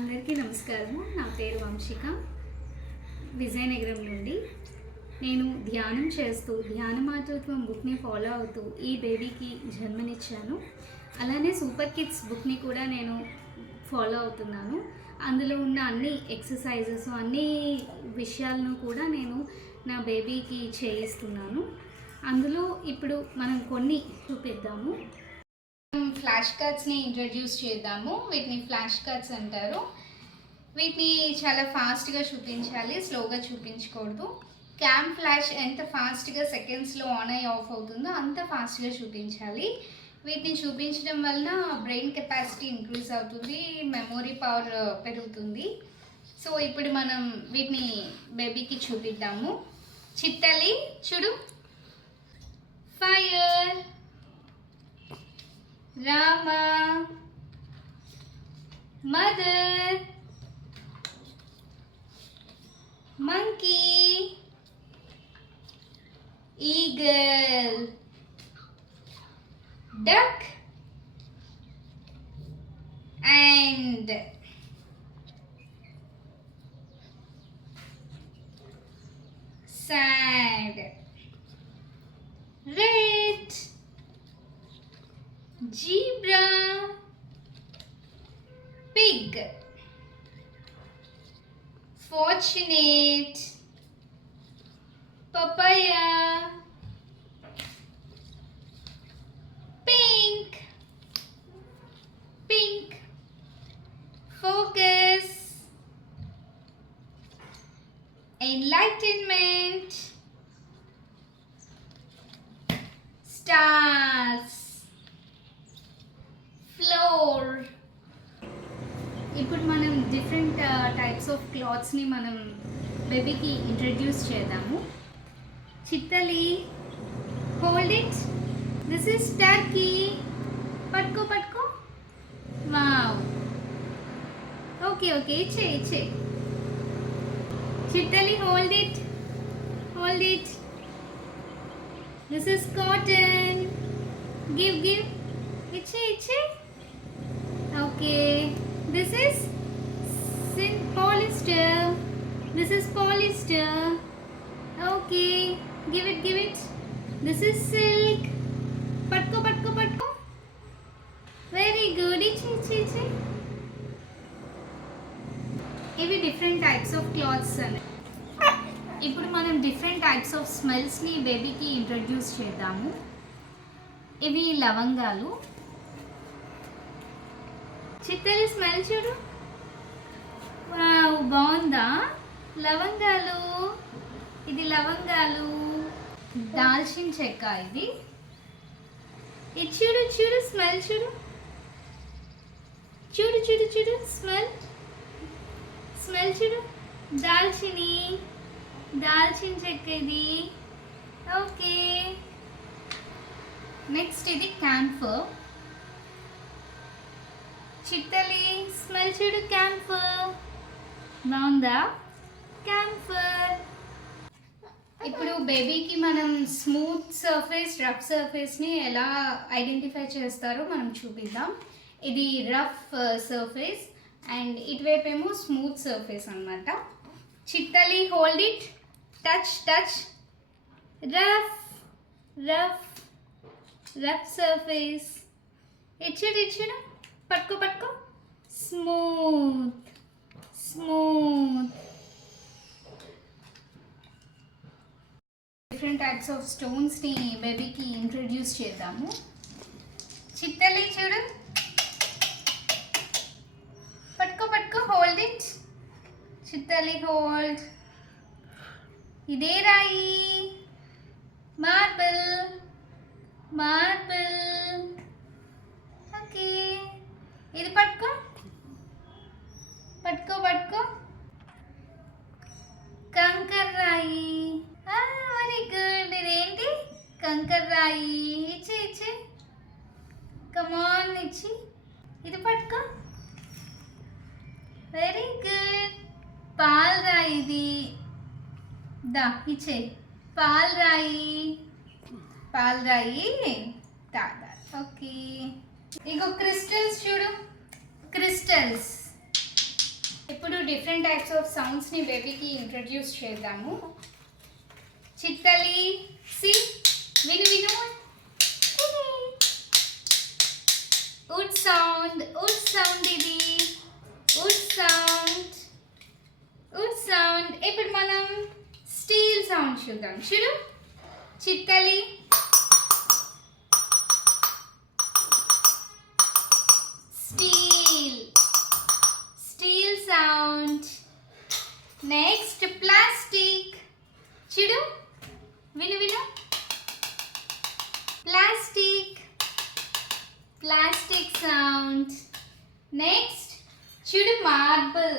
అందరికీ నమస్కారము. నా పేరు వంశిక, విజయనగరం నుండి. నేను ధ్యానం చేస్తూ ధ్యాన మాతృత్వం బుక్ని ఫాలో అవుతూ ఈ బేబీకి జన్మనిచ్చాను. అలానే సూపర్ కిడ్స్ బుక్ని కూడా నేను ఫాలో అవుతున్నాను. అందులో ఉన్న అన్ని ఎక్సర్సైజెస్ అన్ని విషయాలను కూడా నేను నా బేబీకి చేయిస్తున్నాను. అందులో ఇప్పుడు మనం కొన్ని చూపిద్దాము. ఫ్లాష్ కార్డ్స్ని ఇంట్రడ్యూస్ చేద్దాము. వీటిని ఫ్లాష్ కార్డ్స్ అంటారు. వీటిని చాలా ఫాస్ట్గా చూపించాలి, స్లోగా చూపించకూడదు. క్యామ్ ఫ్లాష్ ఎంత ఫాస్ట్గా సెకండ్స్లో ఆన్ అయ్యి ఆఫ్ అవుతుందో అంత ఫాస్ట్గా చూపించాలి. వీటిని చూపించడం వలన బ్రెయిన్ కెపాసిటీ ఇంక్రీజ్ అవుతుంది, మెమొరీ పవర్ పెరుగుతుంది. సో ఇప్పుడు మనం వీటిని బేబీకి చూపిద్దాము. చిట్టలి చూడు, fire, Rama, Mother, Monkey, Eagle, Duck, and Sand, Red, Zebra, Pig, Fortunate, Papaya, Pink, Focus, Enlightenment, Stars, floor. ఇప్పుడు మనం డిఫరెంట్ టైప్స్ ఆఫ్ క్లాత్స్ని మనం బేబీకి ఇంట్రడ్యూస్ చేద్దాము. Chittali, hold it, this is turkey, పట్టుకో, వావ్, ఓకే ఇచ్చే. Chittali, hold it, this is cotton, give, ఇచ్చే. Okay, this is polyester. Okay, give it. This is silk. Patko. Very good. Ichi. ఇవి different types of clothes అని. ఇప్పుడు మనం different types of స్మెల్స్ని బేబీకి introduce చేద్దాము. ఇవి లవంగాలు. చిత్తలి స్మెల్ చూడు, వావ్, బాగుందా? లవంగాలు, ఇది లవంగాలు. దాల్చిన చెక్క, ఇది చూడు స్మెల్ చూడు, స్మెల్ చూడు. దాల్చిన చెక్క ఇది. ఓకే, నెక్స్ట్ ఇది క్యాంఫర్. చిత్తలి స్మెల్ చూడు, క్యాంఫర్, బాగుందా? క్యాంఫర్. ఇప్పుడు బేబీకి మనం స్మూత్ సర్ఫేస్, రఫ్ సర్ఫేస్ని ఎలా ఐడెంటిఫై చేస్తారో మనం చూపిద్దాం. ఇది రఫ్ సర్ఫేస్ అండ్ ఇటువైపేమో స్మూత్ సర్ఫేస్ అన్నమాట. Chittali, hold it, touch, rough surface. ఇచ్చాడు, పట్టుకో, స్మూత్. డిఫరెంట్ టైప్స్ ఆఫ్ స్టోన్స్ని బేబీకి ఇంట్రడ్యూస్ చేద్దాము. చిత్తలి చూడు, పట్టుకో, హోల్డ్ ఇట్. చిత్తలి, హోల్డ్. ఇదే రాయి, మార్బుల్. ఓకే, ఇది పట్టుకో. కంకర్ రాయి. Very good. ఇదేంటి? కంకర్ రాయి. ఇచ్చే. కమాన్, ఇచ్చి. ఇది పట్టుకో. Very good. పాల్ రాయి ఇది. దా, ఇచ్చే. పాల్ రాయి. ఓకే, ఇగో క్రిస్టల్స్ చూడు, క్రిస్టల్స్. ఇప్పుడు డిఫరెంట్ టైప్స్ ఆఫ్ సౌండ్స్ని బేబీకి ఇంట్రడ్యూస్ చేద్దాము. చిత్తలి సి విను విను. ఉడ్ సౌండ్ ఇది ఉడ్ సౌండ్. ఇప్పుడు మనం స్టీల్ సౌండ్ చూద్దాం. చూడు చిత్తలి స్టీల్ సౌండ్. Next plastic. చూడు విను విను. Plastic sound. నెక్స్ట్ చూడు మార్బుల్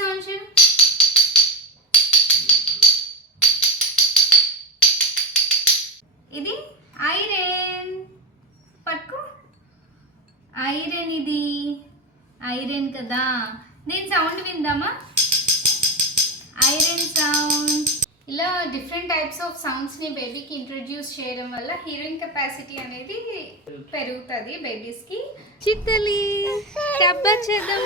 సౌండ్. చూడు ఇది ఐరన్. పట్టుకో ఐరన్. ఇది ఐరన్ కదా. దీని సౌండ్ విందామా? Iron sound. ఇలా డిఫరెంట్ టైప్స్ ఆఫ్ సౌండ్స్ని బేబీకి ఇంట్రడ్యూస్ చేయడం వల్ల హియరింగ్ కెపాసిటీ అనేది పెరుగుతుంది బేబీస్కి. చిత్తలి డబ్బా చేద్దాం.